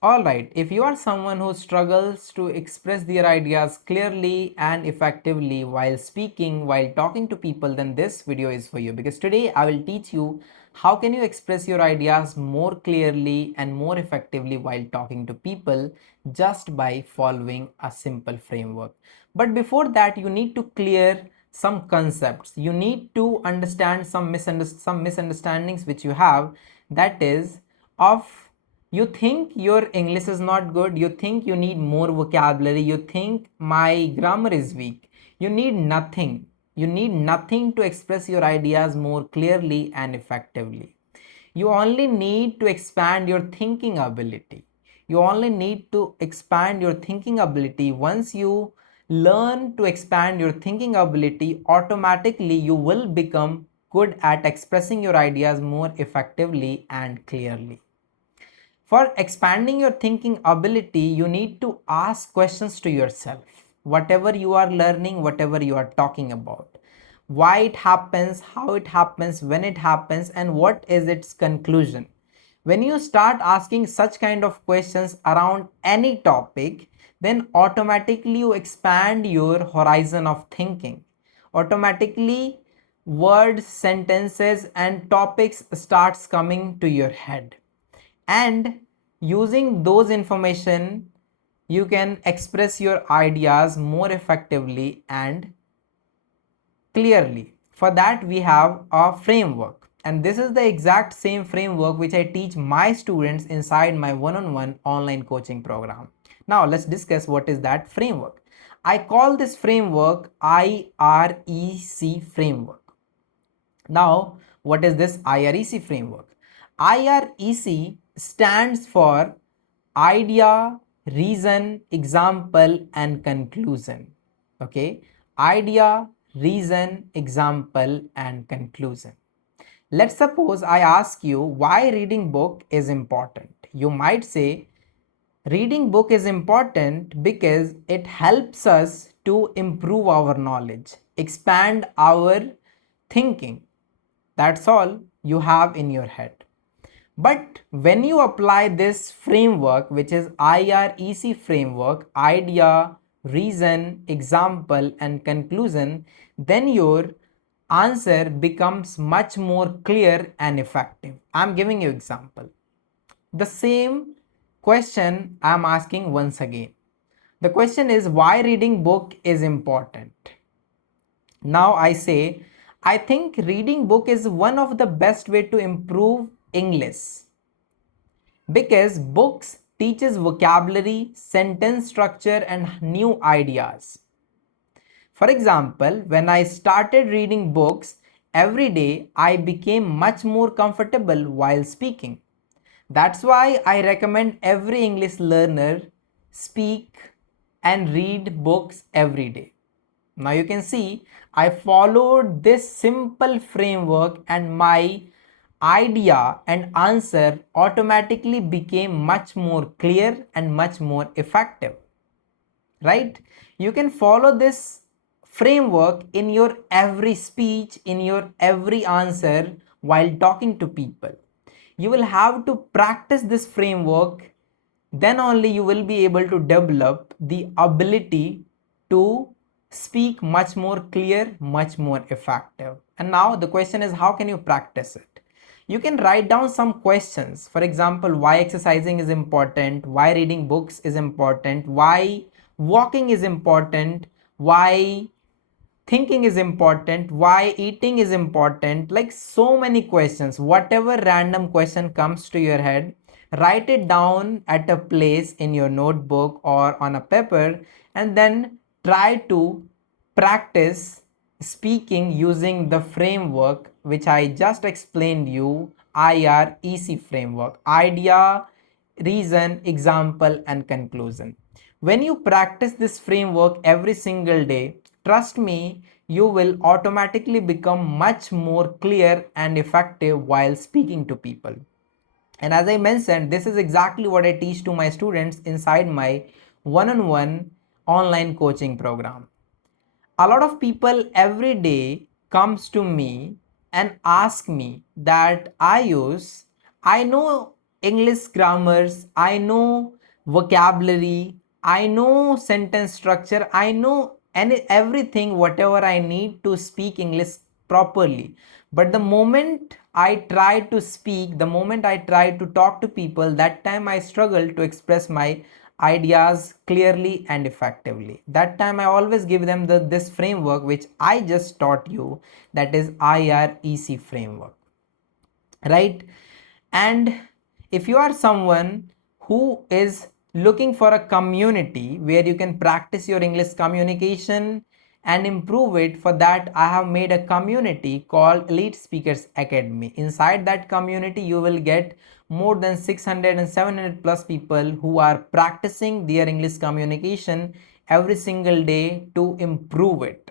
Alright, if you are someone who struggles to express their ideas clearly and effectively while speaking, while talking to people, then this video is for you, because today I will teach you how can you express your ideas more clearly and more effectively while talking to people just by following a simple framework. But before that, you need to clear some concepts. You need to understand some misunderstandings which you have, that is of you think your English is not good, you think you need more vocabulary, you think my grammar is weak. You need nothing. You need nothing to express your ideas more clearly and effectively. You only need to expand your thinking ability. You only need to expand your thinking ability. Once you learn to expand your thinking ability, automatically you will become good at expressing your ideas more effectively and clearly. For expanding your thinking ability, you need to ask questions to yourself. Whatever you are learning, whatever you are talking about, why it happens, how it happens, when it happens, and what is its conclusion. When you start asking such kind of questions around any topic, then automatically you expand your horizon of thinking. Automatically, words, sentences, and topics starts coming to your head, and using those information you can express your ideas more effectively and clearly. For that we have a framework, and this is the exact same framework which I teach my students inside my one-on-one online coaching program. Now let's discuss what is that framework. I call this framework IREC framework. Now, what is this IREC framework? IREC stands for idea, reason, example, and conclusion. Okay, idea, reason, example, and conclusion. Let's suppose I ask you why reading book is important. You might say reading book is important because it helps us to improve our knowledge, expand our thinking. That's all you have in your head. But when you apply this framework, which is IREC framework, idea, reason, example, and conclusion, then your answer becomes much more clear and effective. I'm giving you example. The same question I'm asking once again. The question is why reading book is important. Now I say, I think reading book is one of the best way to improve English, because books teaches vocabulary, sentence structure, and new ideas. For example, when I started reading books every day, I became much more comfortable while speaking. That's why I recommend every English learner speak and read books every day. Now you can see I followed this simple framework, and my idea and answer automatically became much more clear and much more effective, right? You can follow this framework in your every speech, in your every answer while talking to people. You will have to practice this framework, then only you will be able to develop the ability to speak much more clear, much more effective. And now the question is, how can you practice it? You can write down some questions. For example, why exercising is important, why reading books is important, why walking is important, why thinking is important, why eating is important. Like so many questions. Whatever random question comes to your head, write it down at a place in your notebook or on a paper, and then try to practice speaking using the framework which I just explained you, IREC framework: idea, reason, example, and conclusion. When you practice this framework every single day, trust me, you will automatically become much more clear and effective while speaking to people. And as I mentioned, this is exactly what I teach to my students inside my one-on-one online coaching program. A lot of people every day comes to me and ask me that, Ayush, I know English grammars, I know vocabulary, I know sentence structure, I know everything whatever I need to speak English properly. But the moment I try to speak, the moment I try to talk to people, that time I struggle to express my ideas clearly and effectively. That time I always give them this framework which I just taught you, that is IREC framework, right? And if you are someone who is looking for a community where you can practice your English communication and improve it, for that I have made a community called Elite Speakers Academy. Inside that community you will get more than 600 and 700 plus people who are practicing their English communication every single day to improve it.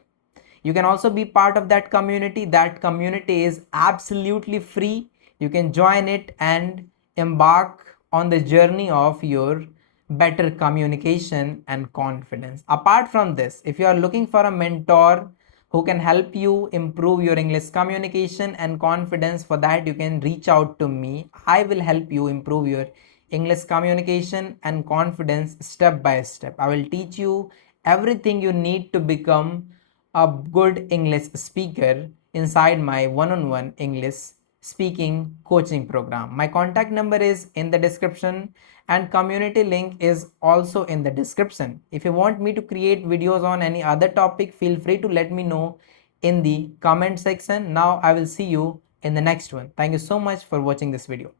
You can also be part of that community. That community is absolutely free. You can join it and embark on the journey of your better communication and confidence. Apart from this, if you are looking for a mentor who can help you improve your English communication and confidence, for that you can reach out to me. I will help you improve your English communication and confidence step by step. I will teach you everything you need to become a good English speaker inside my one-on-one English speaking coaching program. My contact number is in the description and community link is also in the description. If you want me to create videos on any other topic, feel free to let me know in the comment section. Now I will see you in the next one. Thank you so much for watching this video.